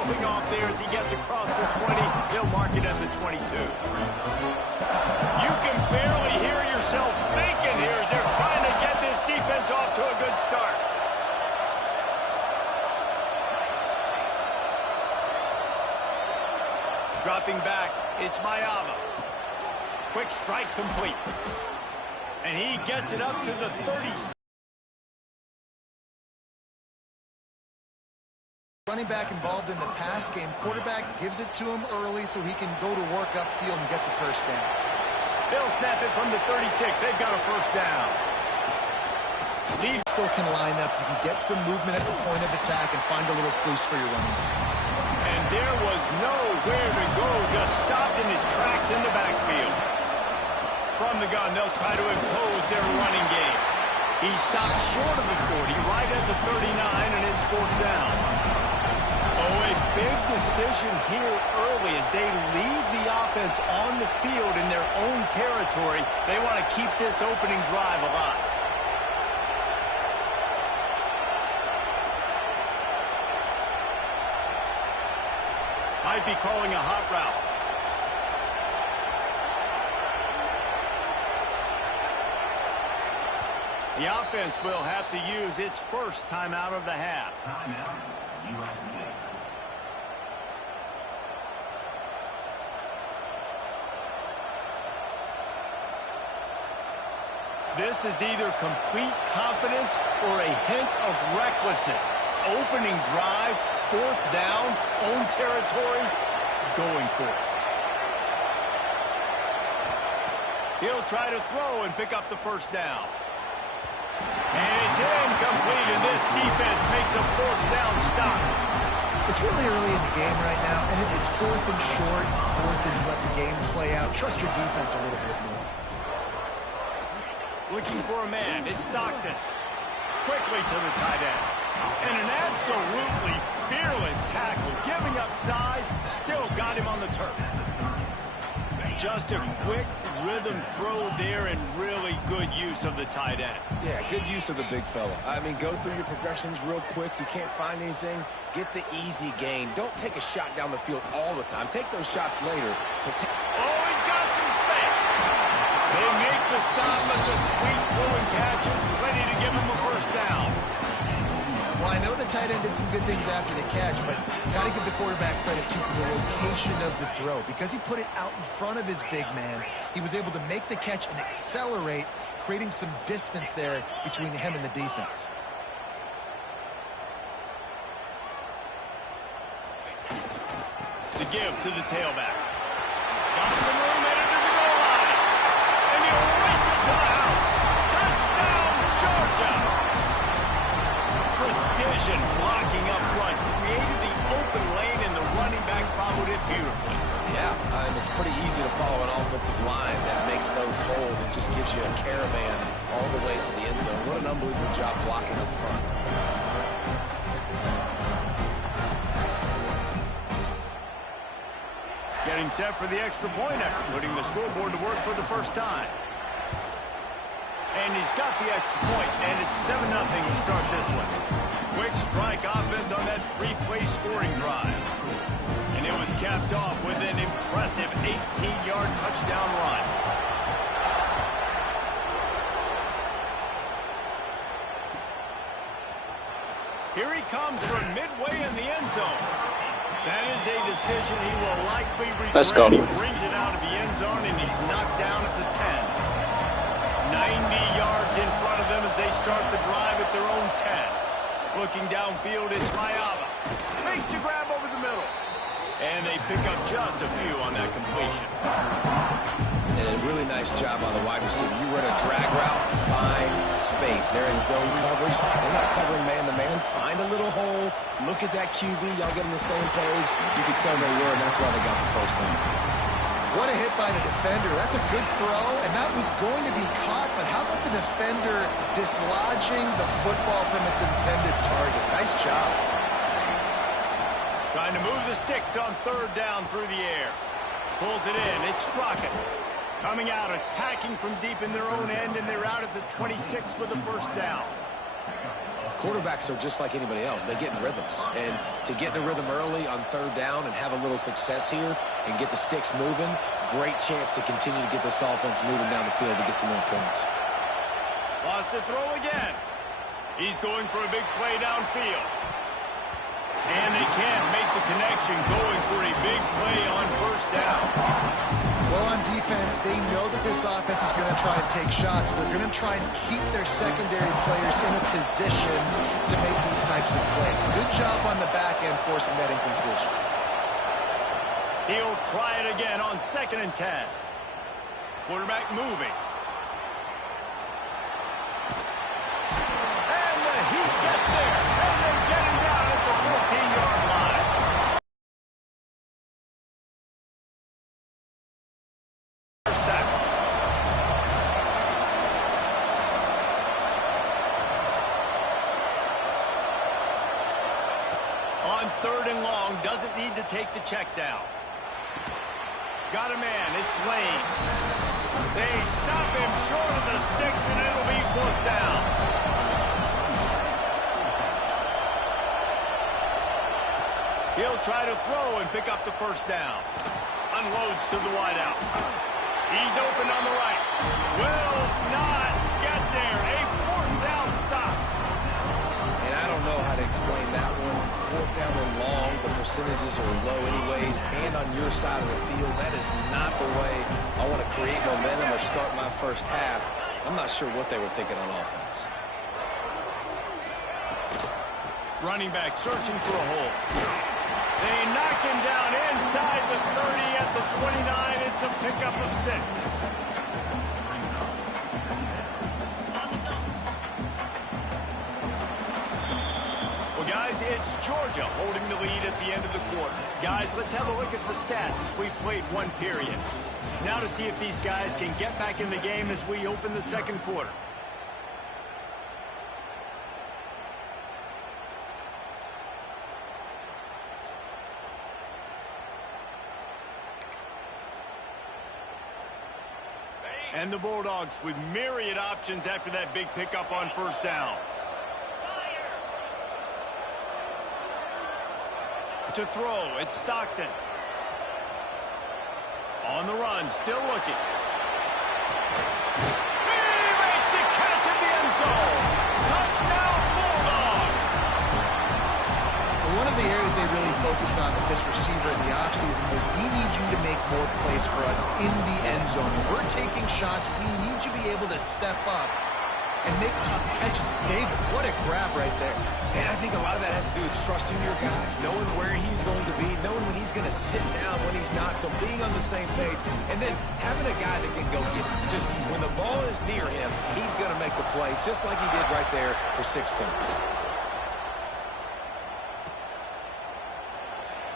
Pulling off there as he gets across the 20. He'll mark it at the 22. You can barely hear yourself thinking here as they're trying to get this defense off to a good start. Dropping back, it's Mayava. Quick strike complete. And he gets it up to the 36. Running back involved in the pass game. Quarterback gives it to him early so he can go to work upfield and get the first down. They'll snap it from the 36. They've got a first down. Leaf still can line up. You can get some movement at the point of attack and find a little crease for your running back. And there was nowhere to go. Just stopped in his tracks in the backfield. From the gun, they'll try to impose their running game. He stopped short of the 40, right at the 39, and it's fourth down. Oh, a big decision here early as they leave the offense on the field in their own territory. They want to keep this opening drive alive. Might be calling a hot route. The offense will have to use its first timeout of the half. Timeout, USA. This is either complete confidence or a hint of recklessness. Opening drive, fourth down, own territory, going for it. He'll try to throw and pick up the first down. And it's incomplete, and this defense makes a fourth down stop. It's really early in the game right now, and if it's fourth and short, fourth and let the game play out, trust your defense a little bit more. Looking for a man, it's Stockton. Quickly to the tight end. And an absolutely fearless tackle, giving up size, still got him on the turf. Just a quick rhythm throw there and really good use of the tight end. Yeah, good use of the big fella. I mean, go through your progressions real quick. You can't find anything, get the easy gain. Don't take a shot down the field all the time. Take those shots later. Oh, he's got some space. They make the stop, but the sweet throw and catch is ready to give him a first down. Well, I know the tight end did some good things after the catch, but got to give the quarterback credit to the location of the throw. Because he put it out in front of his big man, he was able to make the catch and accelerate, creating some distance there between him and the defense. The give to the tailback. Got some room headed to the goal line. And he'll race it to the house. Touchdown, Georgia! Precision blocking up front, created the open lane, and the running back followed it beautifully. Yeah, it's pretty easy to follow an offensive line that makes those holes and just gives you a caravan all the way to the end zone. What an unbelievable job blocking up front. Getting set for the extra point after putting the scoreboard to work for the first time. And he's got the extra point, and it's 7-0 to start this one. Quick strike offense on that three-play scoring drive. And it was capped off with an impressive 18-yard touchdown run. Here he comes from midway in the end zone. That is a decision he will likely regret. Let's go. He brings it out of the end zone, and he's knocked down at the 10. 90 yards in front of them as they start the drive at their own 10. Looking downfield, it's Mayava. Makes the grab over the middle. And they pick up just a few on that completion. And a really nice job on the wide receiver. You run a drag route, find space. They're in zone coverage. They're not covering man-to-man. Find a little hole. Look at that QB. Y'all get on the same page. You could tell they were, and that's why they got the first down. What a hit by the defender. That's a good throw, and that was going to be caught, but how about the defender dislodging the football from its intended target? Nice job. Trying to move the sticks on third down through the air. Pulls it in. It's Straka. Coming out, attacking from deep in their own end, and they're out at the 26 with the first down. quarterbacks are just like anybody else. They get in rhythms. And to get in a rhythm early on third down and have a little success here and get the sticks moving, great chance to continue to get this offense moving down the field to get some more points. Lost to throw again. He's going for a big play downfield. And they can't make the connection, going for a big play on first down. Well, on defense, they know that this offense is going to try to take shots. They're going to try and keep their secondary players in a position to make these types of plays. Good job on the back end forcing that incompletion. He'll try it again on 2nd and 10. Quarterback moving. And the Heat gets there. And they get him down at the 14-yard line. On 3rd and long, doesn't need to take the check down. Got a man, it's Lane. They stop him short of the sticks, and it'll be 4th down. He'll try to throw and pick up the first down. Unloads to the wideout. He's open on the right. Will not get there. A 4th down stop. And I don't know how to explain that one. 4th down and long, the percentages are low anyways, and on your side of the field, that is not the way I want to create momentum or start my first half. I'm not sure what they were thinking on offense. Running back searching for a hole. They knock him down inside the 30 at the 29. It's a pickup of 6. Well, guys, it's Georgia holding the lead at the end of the quarter. Guys, let's have a look at the stats as we've played one period. Now to see if these guys can get back in the game as we open the 2nd quarter. And the Bulldogs with myriad options after that big pickup on first down. To throw, it's Stockton. On the run, still looking. He makes the catch in the end zone. Touchdown, Bulldogs. One of the areas they really focused on with this receiver in the offseason was, we need you to make more plays for us in the end zone. When we're taking shots, we need you to be able to step up and make tough catches. David, what a grab right there. And I think a lot of that has to do with trusting your guy, knowing where he's going to be, knowing when he's going to sit down, when he's not, so being on the same page, and then having a guy that can go get it. Just when the ball is near him, he's going to make the play, just like he did right there for 6 points.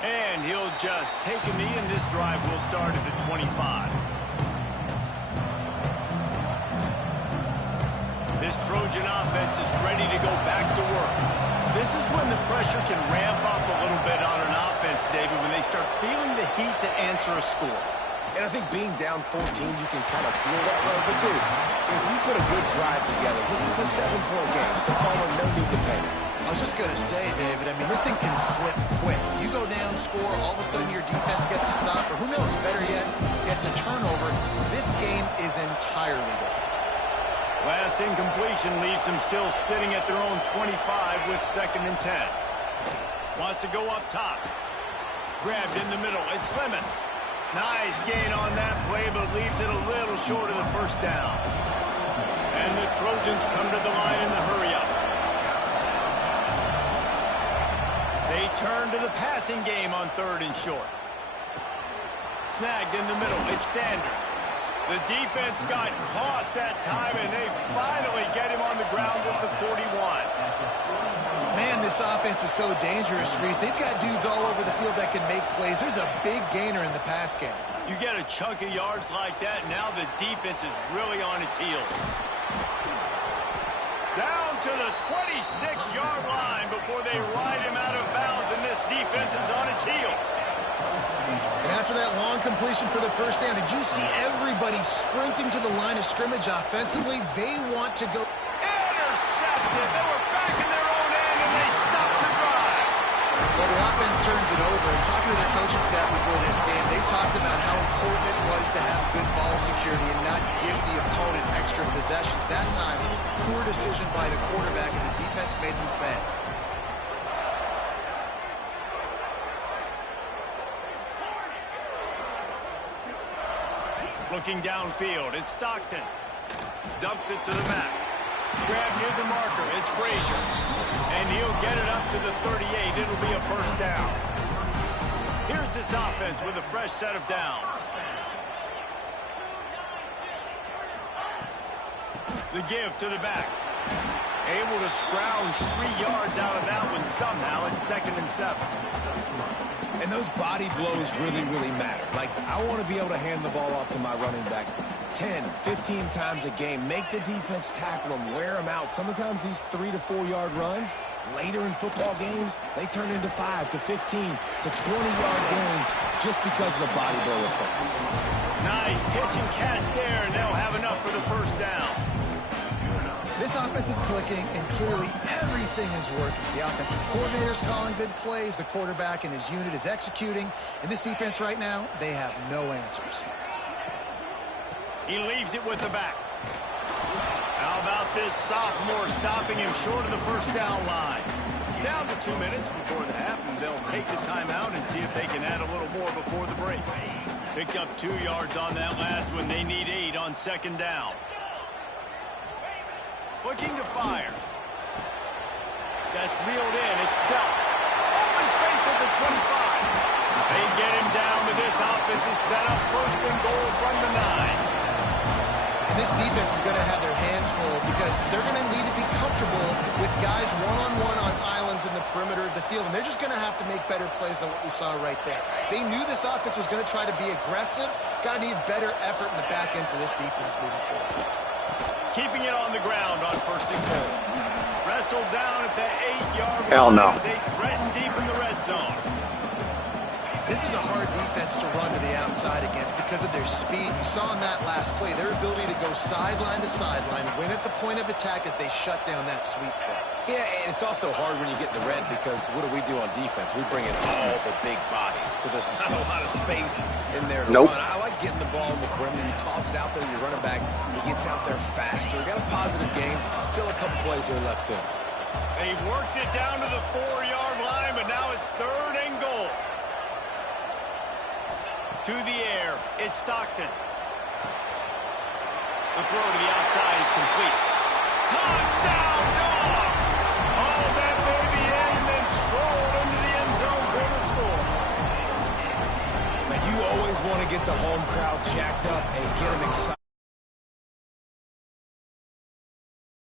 And he'll just take a knee, and this drive will start at the 25. This Trojan offense is ready to go back to work. This is when the pressure can ramp up a little bit on an offense, David, when they start feeling the heat to answer a score. And I think being down 14, you can kind of feel that way. But, dude, if we put a good drive together, this is a 7-point game, so Palmer, no need to panic. I was just going to say, David, I mean, this thing can flip quick. You go down, score, all of a sudden your defense gets a stop, or who knows, better yet, gets a turnover. This game is entirely different. Last incompletion leaves them still sitting at their own 25 with 2nd and 10. Wants to go up top. Grabbed in the middle. It's Lemon. Nice gain on that play, but leaves it a little short of the first down. And the Trojans come to the line in the hurry-up. They turn to the passing game on 3rd and short. Snagged in the middle. It's Sanders. The defense got caught that time, and they finally get him on the ground at the 41. Man, this offense is so dangerous, Reese. They've got dudes all over the field that can make plays. There's a big gainer in the pass game. You get a chunk of yards like that, now the defense is really on its heels. Down to the 26-yard line before they ride him out of bounds, and this defense is on its heels. And after that long completion for the first down, did you see everybody sprinting to the line of scrimmage offensively? They want to go. Intercepted. They were back in their own turns it over. And talking to their coaching staff before this game, they talked about how important it was to have good ball security and not give the opponent extra possessions. That time, poor decision by the quarterback, and the defense made them pay. Looking downfield, it's Stockton. Dumps it to the back. Grab near the marker, it's Frazier. And he'll get it up to the 38. It'll be a first down. Here's this offense with a fresh set of downs. The give to the back. Able to scrounge 3 yards out of that one somehow. It's 2nd and 7. And those body blows really, really matter. Like, I want to be able to hand the ball off to my running back 10, 15 times a game. Make the defense tackle them, wear them out. Sometimes these 3 to 4 yard runs, later in football games, they turn into 5 to 15 to 20-yard gains just because of the body blow effect. Nice pitch and catch there, and they'll have enough for the first down. This offense is clicking, and clearly everything is working. The offensive coordinator's calling good plays. The quarterback and his unit is executing. And this defense right now, they have no answers. He leaves it with the back. How about this sophomore stopping him short of the first down line? Down to 2 minutes before the half, and they'll take the timeout and see if they can add a little more before the break. Picked up 2 yards on that last one. They need 8 on 2nd down. Looking to fire. That's reeled in. It's Bell. Open space at the 25. They get him down to this offense is set up 1st and goal from the 9. And this defense is going to have their hands full because they're going to need to be comfortable with guys one-on-one on islands in the perimeter of the field. And they're just going to have to make better plays than what we saw right there. They knew this offense was going to try to be aggressive. Got to need better effort in the back end for this defense moving forward. Keeping it on the ground on 1st and goal. Wrestled down at the 8-yard line. Hell no. As they threaten deep in the red zone. This is a hard defense to run to the outside against because of their speed. You saw in that last play their ability to go sideline to sideline, win at the point of attack as they shut down that sweep play. Yeah, and it's also hard when you get in the red because what do on defense? We bring in all the big bodies, so there's not a lot of space in there to Nope. run. I like getting the ball in the perimeter. You toss it out there, your running back, he gets out there faster. We got a positive game. Still a couple plays here left to him. They worked it down to the 4-yard line, but now it's 3rd and goal. To the air, it's Stockton. The throw to the outside is complete. Touchdown, Dogs! Oh, that baby in and then strolled into the end zone for the score. Now, you always want to get the home crowd jacked up and get them excited.